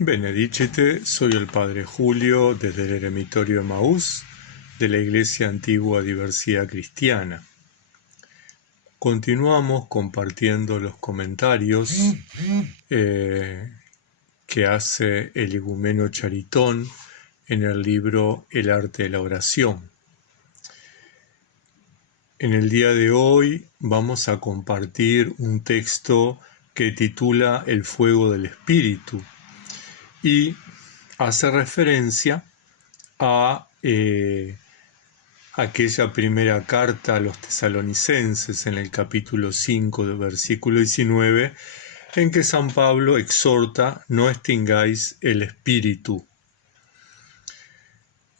Benedicite, soy el Padre Julio desde el Eremitorio Emaús de la Iglesia Antigua Diversidad Cristiana. Continuamos compartiendo los comentarios que hace el igumeno Charitón en el libro El arte de la oración. En el día de hoy vamos a compartir un texto que titula El fuego del Espíritu y hace referencia a aquella primera carta a los tesalonicenses en el capítulo 5 del versículo 19, en que San Pablo exhorta: no extingáis el espíritu.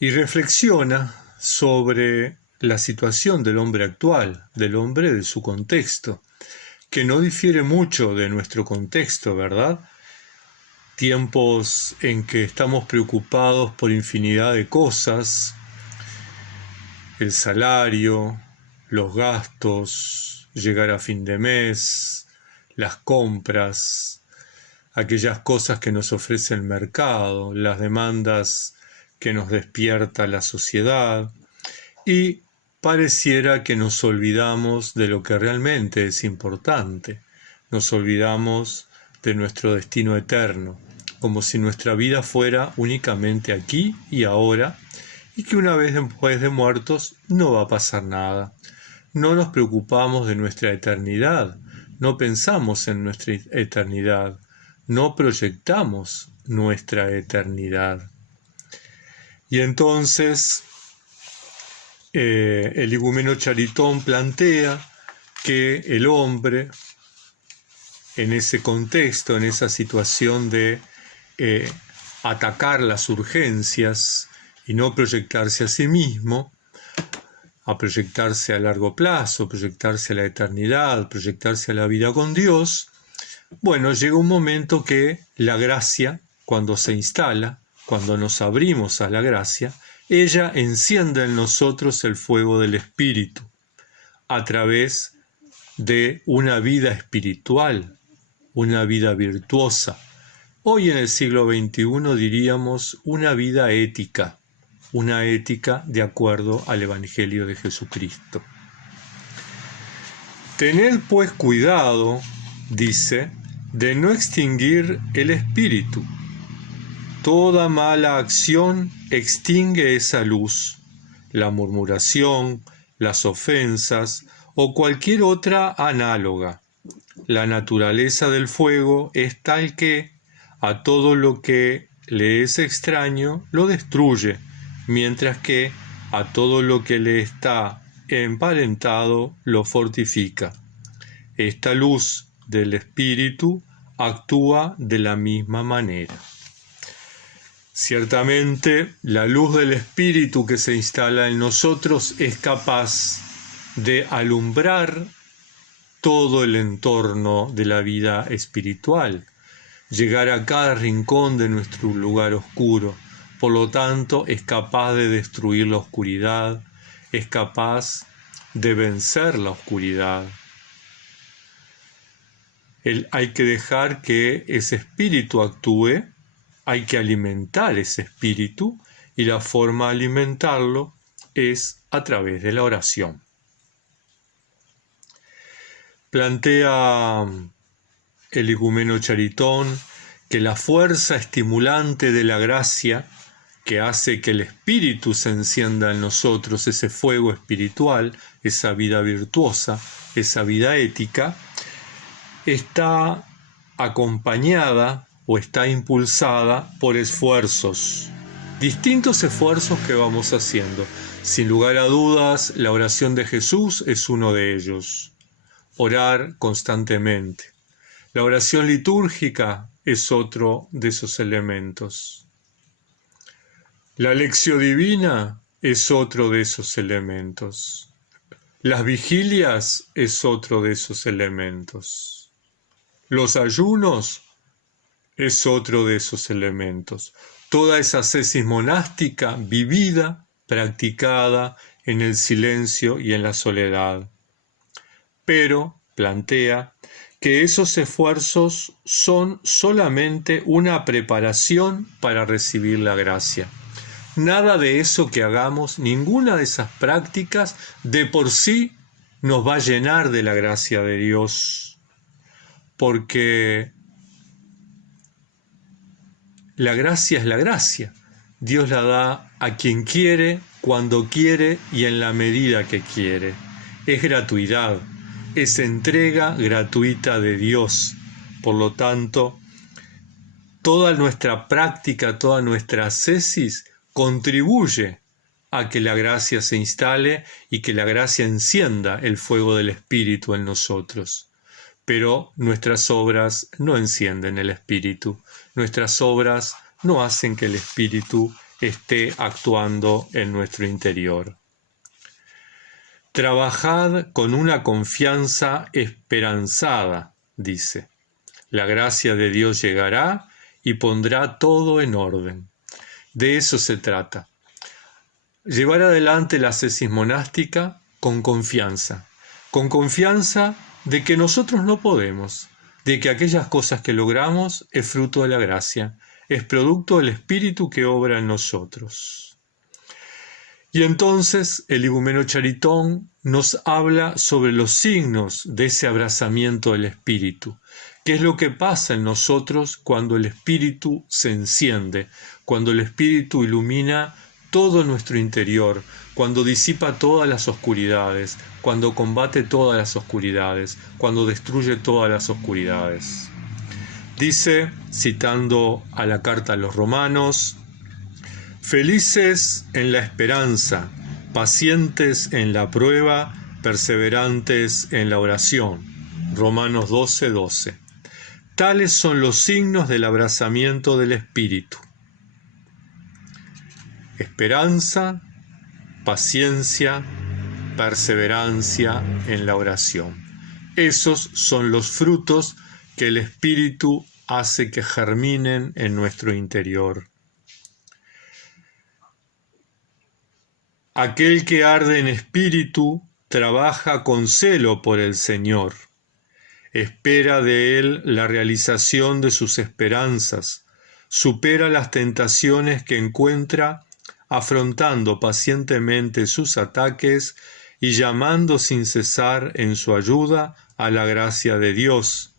Y reflexiona sobre la situación del hombre actual, del hombre de su contexto, que no difiere mucho de nuestro contexto, ¿verdad? Tiempos en que estamos preocupados por infinidad de cosas, el salario, los gastos, llegar a fin de mes, las compras, aquellas cosas que nos ofrece el mercado, las demandas que nos despierta la sociedad, y pareciera que nos olvidamos de lo que realmente es importante. Nos olvidamos de nuestro destino eterno, como si nuestra vida fuera únicamente aquí y ahora, y que una vez después de muertos no va a pasar nada. No nos preocupamos de nuestra eternidad, no pensamos en nuestra eternidad, no proyectamos nuestra eternidad. Y entonces el igumeno Charitón plantea que el hombre, en ese contexto, en esa situación de atacar las urgencias y no proyectarse a sí mismo, a proyectarse a largo plazo, proyectarse a la eternidad, proyectarse a la vida con Dios, bueno, llega un momento que la gracia, cuando se instala, cuando nos abrimos a la gracia, ella enciende en nosotros el fuego del Espíritu a través de una vida espiritual, una vida virtuosa. Hoy en el siglo XXI diríamos una vida ética, una ética de acuerdo al Evangelio de Jesucristo. Tened pues cuidado, dice, de no extinguir el espíritu. Toda mala acción extingue esa luz, la murmuración, las ofensas o cualquier otra análoga. La naturaleza del fuego es tal que a todo lo que le es extraño lo destruye, mientras que a todo lo que le está emparentado lo fortifica. Esta luz del espíritu actúa de la misma manera. Ciertamente, la luz del espíritu que se instala en nosotros es capaz de alumbrar todo el entorno de la vida espiritual, llegar a cada rincón de nuestro lugar oscuro. Por lo tanto, es capaz de destruir la oscuridad, es capaz de vencer la oscuridad. Hay que dejar que ese espíritu actúe, hay que alimentar ese espíritu, y la forma de alimentarlo es a través de la oración. Plantea el igumeno Charitón que la fuerza estimulante de la gracia, que hace que el espíritu se encienda en nosotros, ese fuego espiritual, esa vida virtuosa, esa vida ética, está acompañada o está impulsada por esfuerzos, distintos esfuerzos que vamos haciendo. Sin lugar a dudas, la oración de Jesús es uno de ellos. Orar constantemente. La oración litúrgica es otro de esos elementos. La lección divina es otro de esos elementos. Las vigilias es otro de esos elementos. Los ayunos es otro de esos elementos. Toda esa ascesis monástica vivida, practicada en el silencio y en la soledad. Pero plantea que esos esfuerzos son solamente una preparación para recibir la gracia. Nada de eso que hagamos, ninguna de esas prácticas de por sí nos va a llenar de la gracia de Dios, porque la gracia es la gracia. Dios la da a quien quiere, cuando quiere y en la medida que quiere. Es gratuidad, es entrega gratuita de Dios. Por lo tanto, toda nuestra práctica, toda nuestra ascesis contribuye a que la gracia se instale y que la gracia encienda el fuego del Espíritu en nosotros. Pero nuestras obras no encienden el Espíritu. Nuestras obras no hacen que el Espíritu esté actuando en nuestro interior. Trabajad con una confianza esperanzada, dice. La gracia de Dios llegará y pondrá todo en orden. De eso se trata. Llevar adelante la ascesis monástica con confianza de que nosotros no podemos, de que aquellas cosas que logramos es fruto de la gracia, es producto del Espíritu que obra en nosotros. Y entonces el igumeno Charitón nos habla sobre los signos de ese abrazamiento del Espíritu. ¿Qué es lo que pasa en nosotros cuando el Espíritu se enciende, cuando el Espíritu ilumina todo nuestro interior, cuando disipa todas las oscuridades, cuando combate todas las oscuridades, cuando destruye todas las oscuridades? Dice, citando a la carta a los Romanos, felices en la esperanza, pacientes en la prueba, perseverantes en la oración. Romanos 12:12. Tales son los signos del abrazamiento del Espíritu. Esperanza, paciencia, perseverancia en la oración. Esos son los frutos que el Espíritu hace que germinen en nuestro interior. Aquel que arde en espíritu trabaja con celo por el Señor. Espera de Él la realización de sus esperanzas. Supera las tentaciones que encuentra, afrontando pacientemente sus ataques y llamando sin cesar en su ayuda a la gracia de Dios,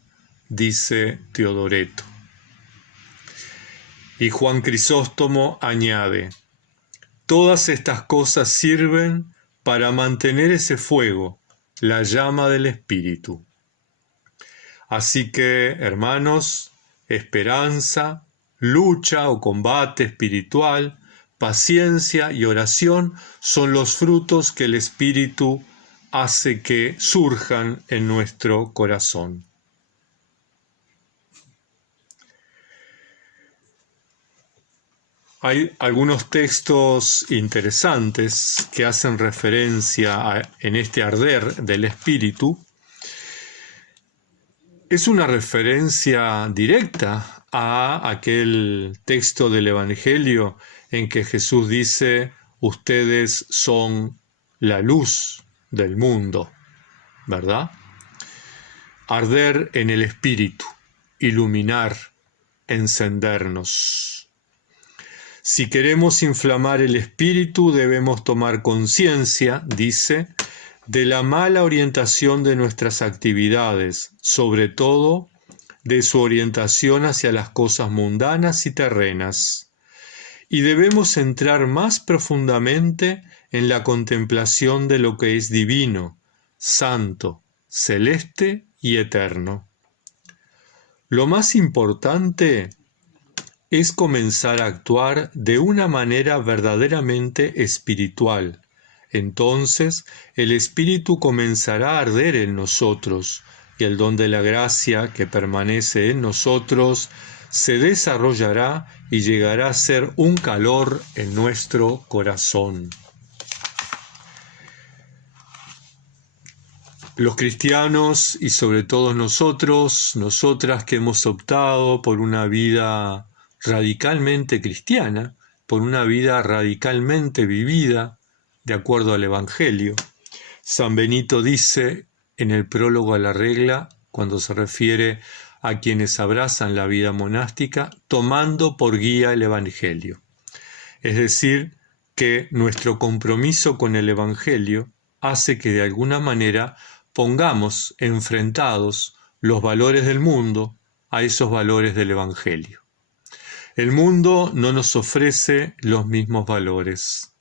dice Teodoreto. Y Juan Crisóstomo añade, todas estas cosas sirven para mantener ese fuego, la llama del Espíritu. Así que, hermanos, esperanza, lucha o combate espiritual, paciencia y oración son los frutos que el Espíritu hace que surjan en nuestro corazón. Hay algunos textos interesantes que hacen referencia en este arder del Espíritu. Es una referencia directa a aquel texto del Evangelio en que Jesús dice, ustedes son la luz del mundo, ¿verdad? Arder en el Espíritu, iluminar, encendernos. Si queremos inflamar el espíritu, debemos tomar conciencia, dice, de la mala orientación de nuestras actividades, sobre todo de su orientación hacia las cosas mundanas y terrenas. Y debemos entrar más profundamente en la contemplación de lo que es divino, santo, celeste y eterno. Lo más importante es comenzar a actuar de una manera verdaderamente espiritual. Entonces el Espíritu comenzará a arder en nosotros y el don de la gracia que permanece en nosotros se desarrollará y llegará a ser un calor en nuestro corazón. Los cristianos y sobre todo nosotras que hemos optado por una vida radicalmente cristiana, por una vida radicalmente vivida de acuerdo al Evangelio. San Benito dice en el prólogo a la regla, cuando se refiere a quienes abrazan la vida monástica, tomando por guía el Evangelio. Es decir, que nuestro compromiso con el Evangelio hace que de alguna manera pongamos enfrentados los valores del mundo a esos valores del Evangelio. El mundo no nos ofrece los mismos valores.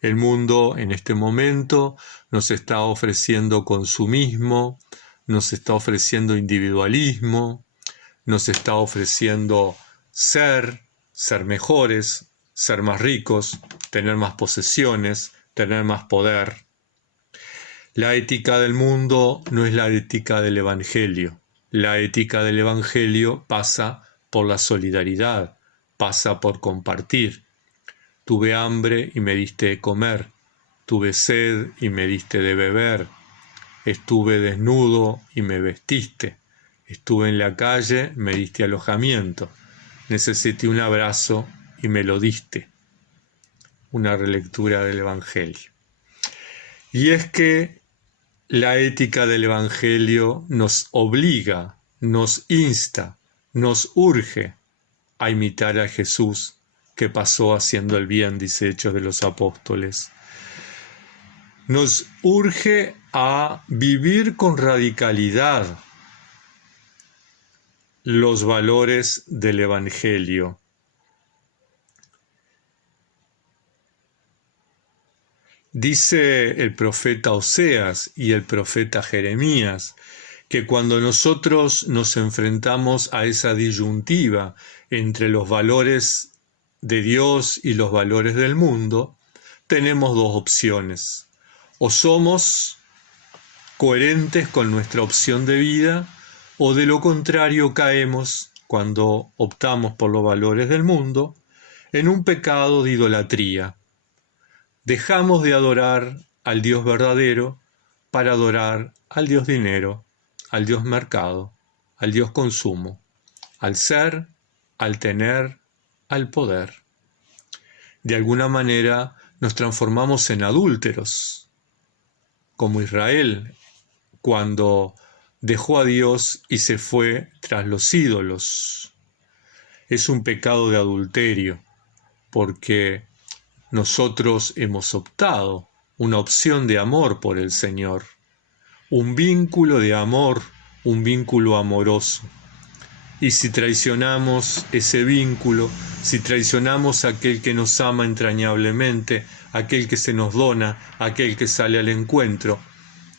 El mundo en este momento nos está ofreciendo consumismo, nos está ofreciendo individualismo, nos está ofreciendo ser mejores, ser más ricos, tener más posesiones, tener más poder. La ética del mundo no es la ética del Evangelio. La ética del Evangelio pasa por la solidaridad, pasa por compartir. Tuve hambre y me diste de comer, tuve sed y me diste de beber, estuve desnudo y me vestiste, estuve en la calle, me diste alojamiento, necesité un abrazo y me lo diste. Una relectura del Evangelio. Y es que la ética del Evangelio nos obliga, nos insta, nos urge a imitar a Jesús, que pasó haciendo el bien, dice Hechos de los Apóstoles. Nos urge a vivir con radicalidad los valores del Evangelio. Dice el profeta Oseas y el profeta Jeremías que cuando nosotros nos enfrentamos a esa disyuntiva entre los valores de Dios y los valores del mundo, tenemos dos opciones. O somos coherentes con nuestra opción de vida, o de lo contrario caemos, cuando optamos por los valores del mundo, en un pecado de idolatría. Dejamos de adorar al Dios verdadero para adorar al Dios dinero, al Dios mercado, al Dios consumo, al ser, al tener, al poder. De alguna manera nos transformamos en adúlteros, como Israel, cuando dejó a Dios y se fue tras los ídolos. Es un pecado de adulterio, porque nosotros hemos optado una opción de amor por el Señor, un vínculo de amor, un vínculo amoroso. Y si traicionamos ese vínculo, si traicionamos a aquel que nos ama entrañablemente, aquel que se nos dona, aquel que sale al encuentro,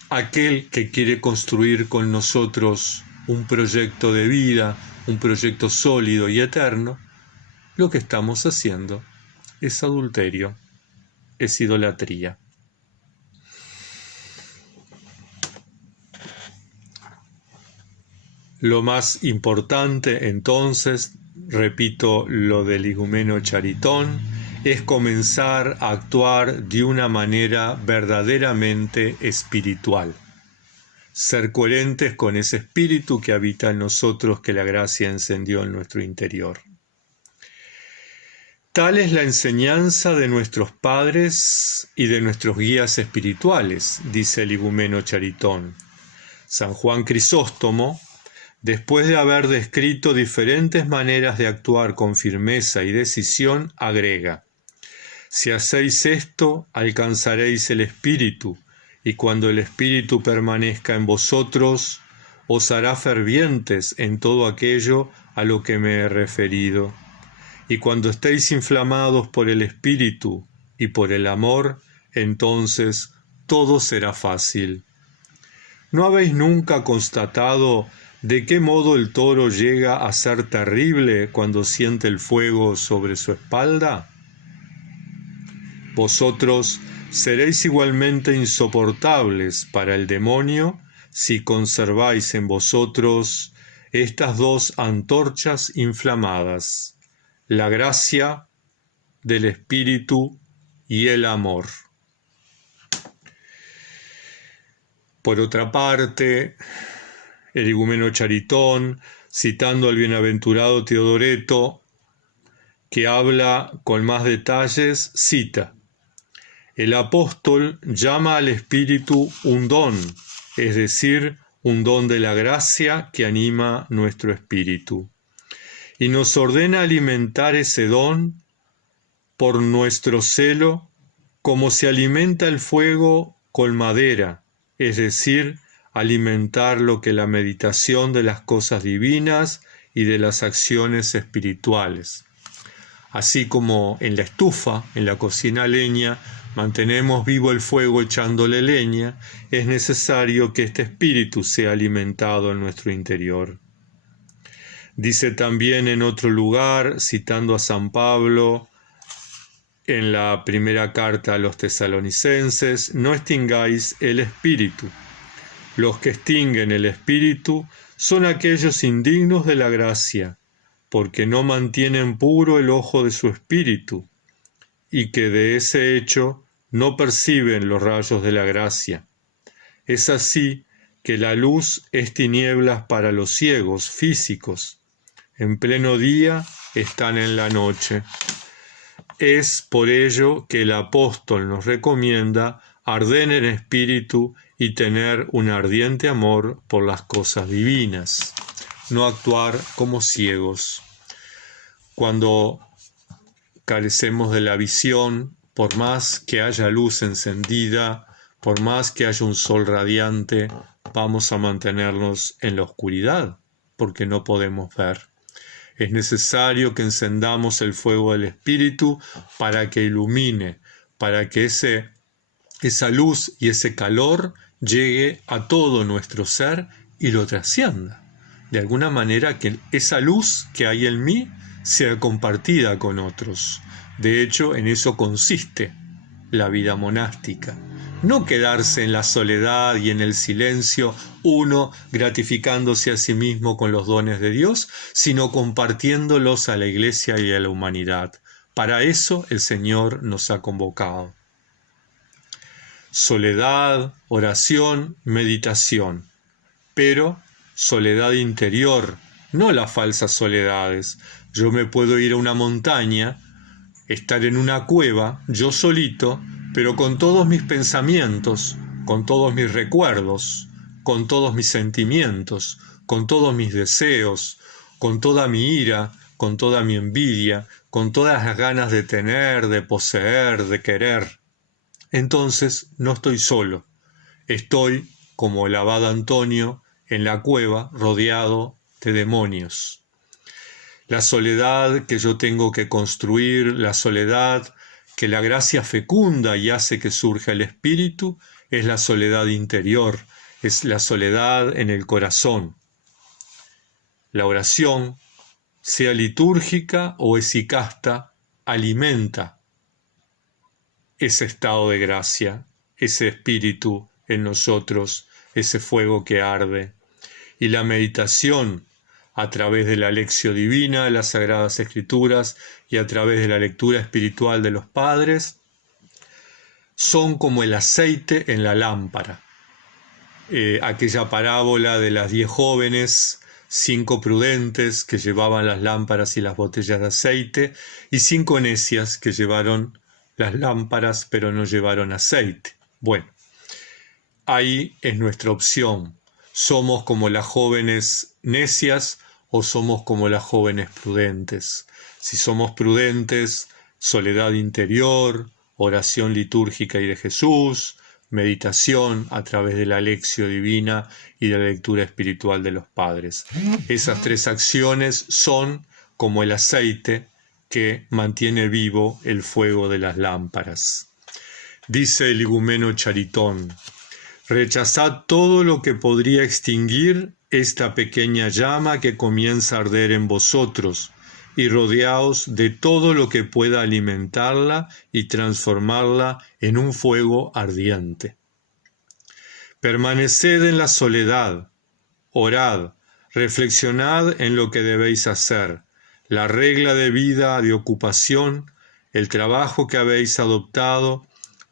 aquel que quiere construir con nosotros un proyecto de vida, un proyecto sólido y eterno, lo que estamos haciendo es adulterio, es idolatría. Lo más importante, entonces, repito lo del igumeno Charitón, es comenzar a actuar de una manera verdaderamente espiritual. Ser coherentes con ese espíritu que habita en nosotros, que la gracia encendió en nuestro interior. Tal es la enseñanza de nuestros padres y de nuestros guías espirituales, dice el igumeno Charitón. San Juan Crisóstomo, después de haber descrito diferentes maneras de actuar con firmeza y decisión, agrega: si hacéis esto, alcanzaréis el Espíritu, y cuando el Espíritu permanezca en vosotros, os hará fervientes en todo aquello a lo que me he referido. Y cuando estéis inflamados por el Espíritu y por el amor, entonces todo será fácil. ¿No habéis nunca constatado de qué modo el toro llega a ser terrible cuando siente el fuego sobre su espalda? Vosotros seréis igualmente insoportables para el demonio si conserváis en vosotros estas dos antorchas inflamadas, la gracia del Espíritu y el amor. Por otra parte, el igumeno Charitón, citando al bienaventurado Teodoreto, que habla con más detalles, cita: el apóstol llama al Espíritu un don, es decir, un don de la gracia que anima nuestro espíritu. Y nos ordena alimentar ese don por nuestro celo, como se alimenta el fuego con madera, es decir, alimentar lo que la meditación de las cosas divinas y de las acciones espirituales. Así como en la estufa, en la cocina a leña, mantenemos vivo el fuego echándole leña, es necesario que este espíritu sea alimentado en nuestro interior. Dice también en otro lugar, citando a San Pablo, en la primera carta a los tesalonicenses, no extingáis el espíritu. Los que extinguen el espíritu son aquellos indignos de la gracia, porque no mantienen puro el ojo de su espíritu, y que de ese hecho no perciben los rayos de la gracia. Es así que la luz es tinieblas para los ciegos físicos. En pleno día están en la noche. Es por ello que el apóstol nos recomienda arder en espíritu y tener un ardiente amor por las cosas divinas, no actuar como ciegos. Cuando carecemos de la visión, por más que haya luz encendida, por más que haya un sol radiante, vamos a mantenernos en la oscuridad, porque no podemos ver. Es necesario que encendamos el fuego del Espíritu para que ilumine, para que esa luz y ese calor llegue a todo nuestro ser y lo trascienda. De alguna manera que esa luz que hay en mí sea compartida con otros. De hecho, en eso consiste la vida monástica. No quedarse en la soledad y en el silencio, uno gratificándose a sí mismo con los dones de Dios, sino compartiéndolos a la Iglesia y a la humanidad. Para eso el Señor nos ha convocado. Soledad, oración, meditación, pero soledad interior, no las falsas soledades. Yo me puedo ir a una montaña, estar en una cueva, yo solito, pero con todos mis pensamientos, con todos mis recuerdos, con todos mis sentimientos, con todos mis deseos, con toda mi ira, con toda mi envidia, con todas las ganas de tener, de poseer, de querer. Entonces no estoy solo, estoy, como el abad Antonio, en la cueva rodeado de demonios. La soledad que yo tengo que construir, la soledad que la gracia fecunda y hace que surja el espíritu, es la soledad interior, es la soledad en el corazón. La oración, sea litúrgica o esicasta, alimenta ese estado de gracia, ese espíritu en nosotros, ese fuego que arde. Y la meditación, a través de la lección divina de las Sagradas Escrituras y a través de la lectura espiritual de los padres, son como el aceite en la lámpara. Aquella parábola de las 10 jóvenes, 5 prudentes que llevaban las lámparas y las botellas de aceite, y 5 necias que llevaron las lámparas pero no llevaron aceite. Bueno, ahí es nuestra opción. ¿Somos como las jóvenes necias o somos como las jóvenes prudentes? Si somos prudentes, soledad interior, oración litúrgica y de Jesús, meditación a través de la lección divina y de la lectura espiritual de los padres. Esas 3 acciones son como el aceite que mantiene vivo el fuego de las lámparas. Dice el igumeno Charitón: rechazad todo lo que podría extinguir esta pequeña llama que comienza a arder en vosotros, y rodeaos de todo lo que pueda alimentarla y transformarla en un fuego ardiente. Permaneced en la soledad, orad, reflexionad en lo que debéis hacer, la regla de vida, de ocupación, el trabajo que habéis adoptado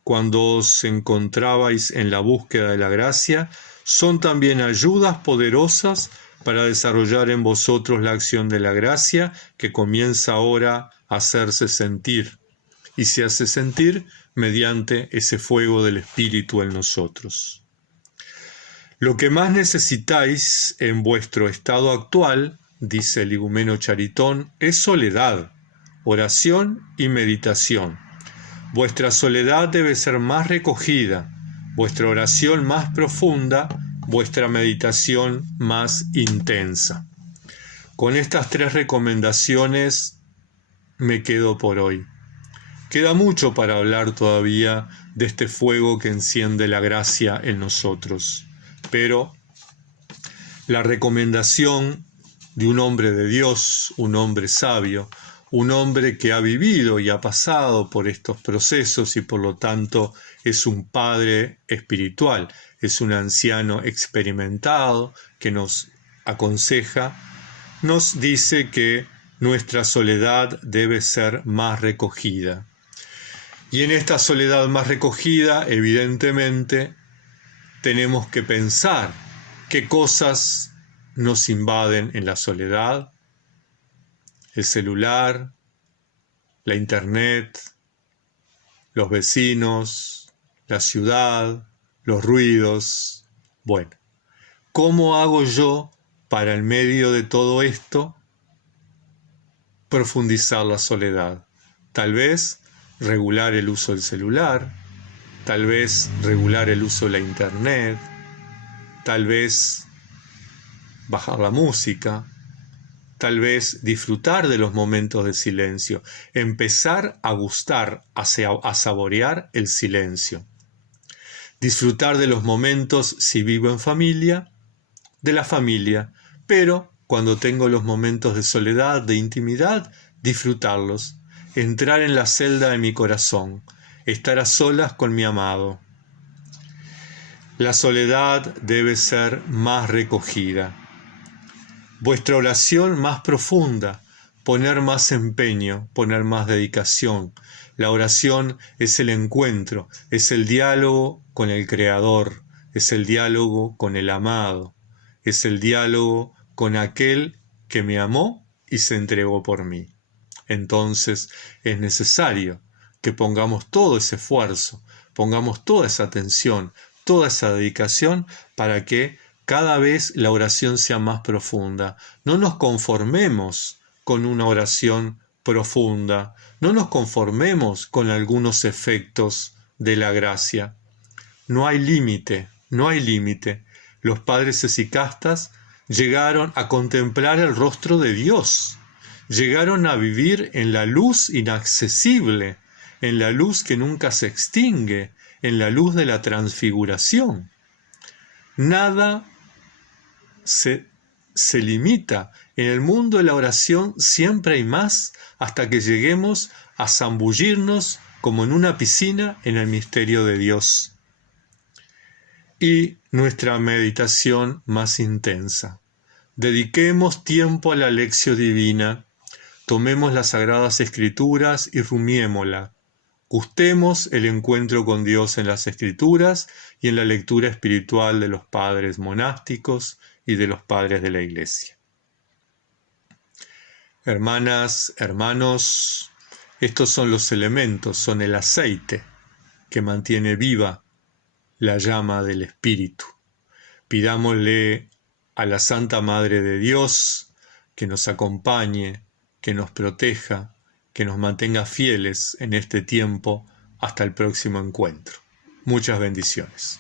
cuando os encontrabais en la búsqueda de la gracia, son también ayudas poderosas para desarrollar en vosotros la acción de la gracia que comienza ahora a hacerse sentir, y se hace sentir mediante ese fuego del Espíritu en nosotros. Lo que más necesitáis en vuestro estado actual, dice el igumeno Charitón, es soledad, oración y meditación. Vuestra soledad debe ser más recogida, vuestra oración más profunda, vuestra meditación más intensa. Con estas 3 recomendaciones me quedo por hoy. Queda mucho para hablar todavía de este fuego que enciende la gracia en nosotros, pero la recomendación de un hombre de Dios, un hombre sabio, un hombre que ha vivido y ha pasado por estos procesos y por lo tanto es un padre espiritual, es un anciano experimentado que nos aconseja, nos dice que nuestra soledad debe ser más recogida. Y en esta soledad más recogida, evidentemente, tenemos que pensar qué cosas nos invaden en la soledad: el celular, la internet, los vecinos, la ciudad, los ruidos. Bueno, ¿cómo hago yo para en medio de todo esto profundizar la soledad? Tal vez regular el uso del celular, tal vez regular el uso de la internet, tal vez bajar la música, tal vez disfrutar de los momentos de silencio, empezar a gustar, a saborear el silencio. Disfrutar de los momentos, si vivo en familia, de la familia, pero cuando tengo los momentos de soledad, de intimidad, disfrutarlos, entrar en la celda de mi corazón, estar a solas con mi amado. La soledad debe ser más recogida. Vuestra oración más profunda, poner más empeño, poner más dedicación. La oración es el encuentro, es el diálogo con el Creador, es el diálogo con el amado, es el diálogo con aquel que me amó y se entregó por mí. Entonces es necesario que pongamos todo ese esfuerzo, pongamos toda esa atención, toda esa dedicación para que cada vez la oración sea más profunda. No nos conformemos con una oración profunda, no nos conformemos con algunos efectos de la gracia. No hay límite, no hay límite. Los padres hesicastas llegaron a contemplar el rostro de Dios, llegaron a vivir en la luz inaccesible, en la luz que nunca se extingue, en la luz de la transfiguración. Nada se limita. En el mundo de la oración siempre hay más hasta que lleguemos a zambullirnos como en una piscina en el misterio de Dios. Y nuestra meditación más intensa. Dediquemos tiempo a la lección divina, tomemos las Sagradas Escrituras y rumiémosla. Gustemos el encuentro con Dios en las Escrituras y en la lectura espiritual de los padres monásticos y de los padres de la Iglesia. Hermanas, hermanos, estos son los elementos, son el aceite que mantiene viva la llama del Espíritu. Pidámosle a la Santa Madre de Dios que nos acompañe, que nos proteja, que nos mantenga fieles en este tiempo hasta el próximo encuentro. Muchas bendiciones.